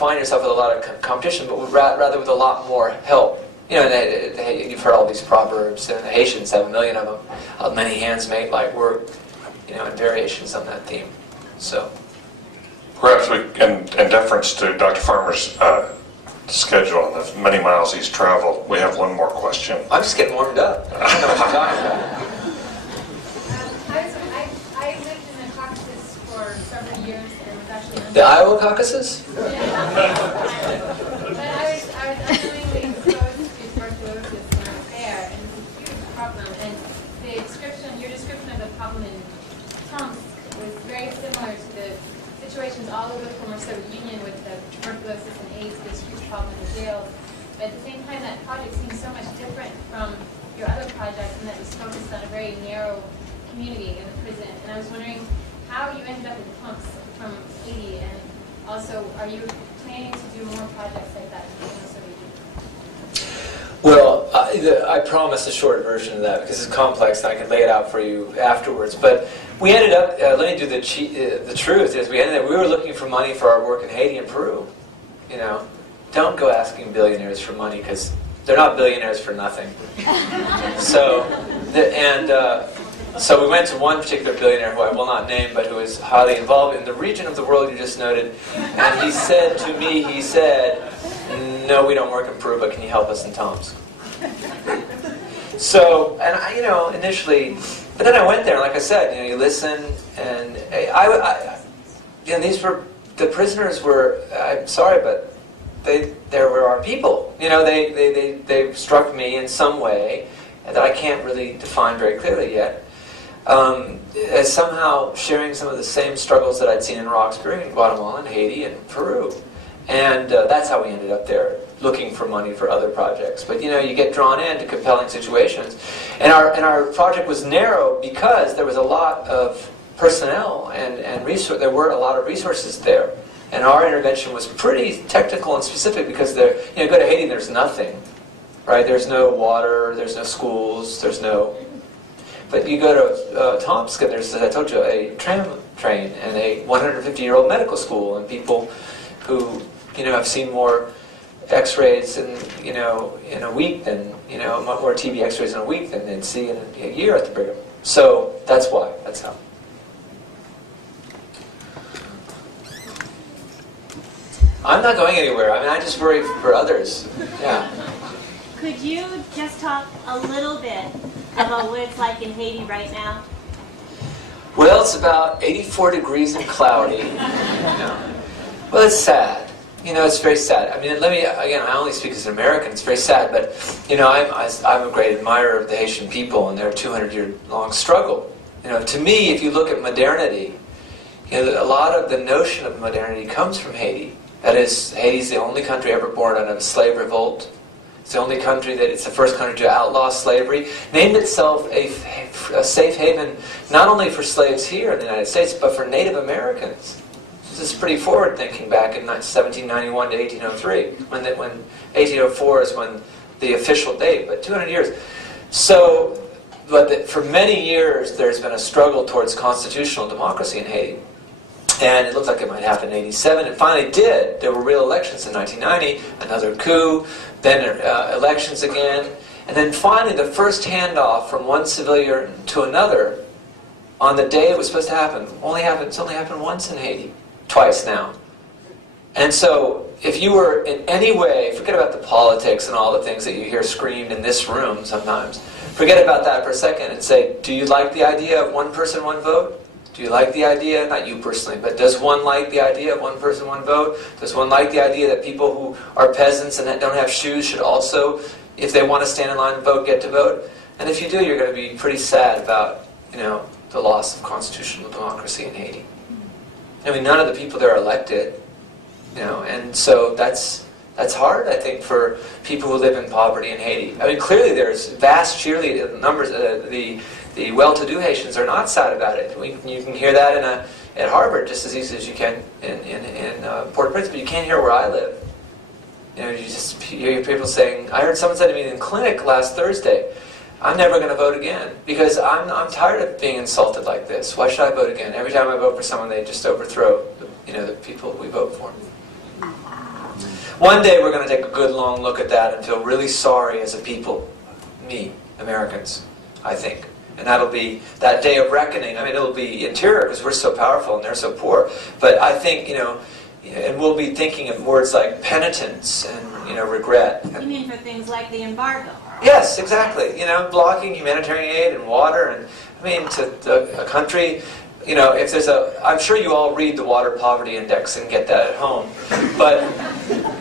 find yourself with a lot of competition, but rather with a lot more help. You know, you've heard all these proverbs, and the Haitians have a million of them. Many hands make light work, you know, and variations on that theme. So, perhaps we, in deference to Dr. Farmer's schedule and the many miles he's traveled, we have one more question. I'm just getting warmed up. I don't know what you're talking about. I lived in the Caucasus for several years and was actually... The Iowa Caucasus? Yeah. But I was unknowingly exposed to tuberculosis when I was there, and it was a huge problem. And your description of the problem in Tomsk was very similar to the situations all over the former Soviet Union with the tuberculosis and AIDS, this huge problem in the jails. But at the same time, that project seems so much different from your other projects, and that was focused on a very narrow community in the prison. And I was wondering how you ended up in Tomsk from Haiti, and also, are you planning to do more projects like that in the Soviet Union? Well, I promise a short version of that because it's complex and I can lay it out for you afterwards. But we ended up, let me do the truth, is we were looking for money for our work in Haiti and Peru. You know, don't go asking billionaires for money because they're not billionaires for nothing. So we went to one particular billionaire who I will not name, but who is highly involved in the region of the world you just noted. And he said to me, no, we don't work in Peru, but can you help us in Tomsk? So, and I, you know, initially, but then I went there, and like I said, you know, you listen, and you know, these were, the prisoners were, I'm sorry, but they were our people. You know, they struck me in some way that I can't really define very clearly yet, as somehow sharing some of the same struggles that I'd seen in Roxbury, in Guatemala, and Haiti, and Peru. And that's how we ended up there, looking for money for other projects. But you know, you get drawn into compelling situations. And our project was narrow because there was a lot of personnel and resource. There were a lot of resources there. And our intervention was pretty technical and specific because there, you know, go to Haiti and there's nothing, right? There's no water, there's no schools, there's no... But you go to Tomsk and there's, as I told you, a tram train and a 150-year-old medical school and people who, you know, have seen more X-rays in a week than, you know, more TB X-rays in a week than they'd see in a year at the Brigham. So that's why. That's how. I'm not going anywhere. I mean, I just worry for others. Yeah. Could you just talk a little bit about what it's like in Haiti right now? Well, it's about 84 degrees and cloudy. You know. Well, it's sad. You know, it's very sad. I mean, again, I only speak as an American. It's very sad, but, you know, I'm a great admirer of the Haitian people and their 200-year-long struggle. You know, to me, if you look at modernity, you know, a lot of the notion of modernity comes from Haiti. That is, Haiti's the only country ever born out of a slave revolt. It's the only country it's the first country to outlaw slavery. Named itself a safe haven, not only for slaves here in the United States, but for Native Americans. This is pretty forward-thinking back in 1791 to 1803, when 1804 is when the official date, but 200 years. So, for many years, there's been a struggle towards constitutional democracy in Haiti. And it looked like it might happen in 87. It finally did. There were real elections in 1990, another coup, then elections again. And then finally, the first handoff from one civilian to another on the day it was supposed to happen. It's only happened once in Haiti. Twice now. And so, if you were in any way, forget about the politics and all the things that you hear screamed in this room sometimes. Forget about that for a second and say, do you like the idea of one person, one vote? Do you like the idea, not you personally, but does one like the idea of one person, one vote? Does one like the idea that people who are peasants and don't have shoes should also, if they want to stand in line and vote, get to vote? And if you do, you're going to be pretty sad about, you know, the loss of constitutional democracy in Haiti. I mean, none of the people there are elected, you know, and so that's hard, I think, for people who live in poverty in Haiti. I mean, clearly there's vast cheerleading numbers. The well-to-do Haitians are not sad about it. You can hear that at Harvard just as easily as you can in Port-au-Prince, but you can't hear where I live. You know, you just hear people saying, I heard someone say to me in clinic last Thursday, I'm never going to vote again because I'm tired of being insulted like this. Why should I vote again? Every time I vote for someone, they just overthrow the people we vote for. One day we're going to take a good long look at that and feel really sorry as a people, Americans, I think. And that'll be that day of reckoning. I mean, it'll be interior because we're so powerful and they're so poor. But I think, and we'll be thinking of words like penitence and, regret. You mean for things like the embargo? Yes, exactly. Blocking humanitarian aid and water. And I mean, to a country, if there's I'm sure you all read the Water Poverty Index and get that at home. But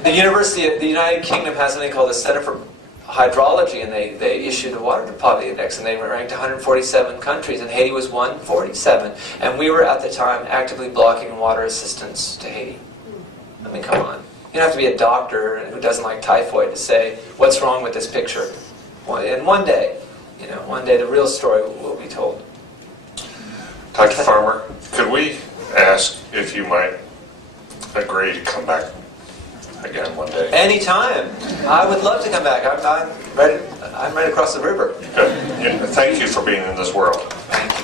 the United Kingdom has something called the Center for Hydrology, and they issued the Water Poverty Index, and they ranked 147 countries, and Haiti was 147. And we were at the time actively blocking water assistance to Haiti. I mean, come on. You don't have to be a doctor who doesn't like typhoid to say, what's wrong with this picture? And one day, the real story will be told. Dr. Farmer, could we ask if you might agree to come back again one day? Anytime. I would love to come back. I'm right across the river. Good. Yeah, thank you for being in this world. Thank you.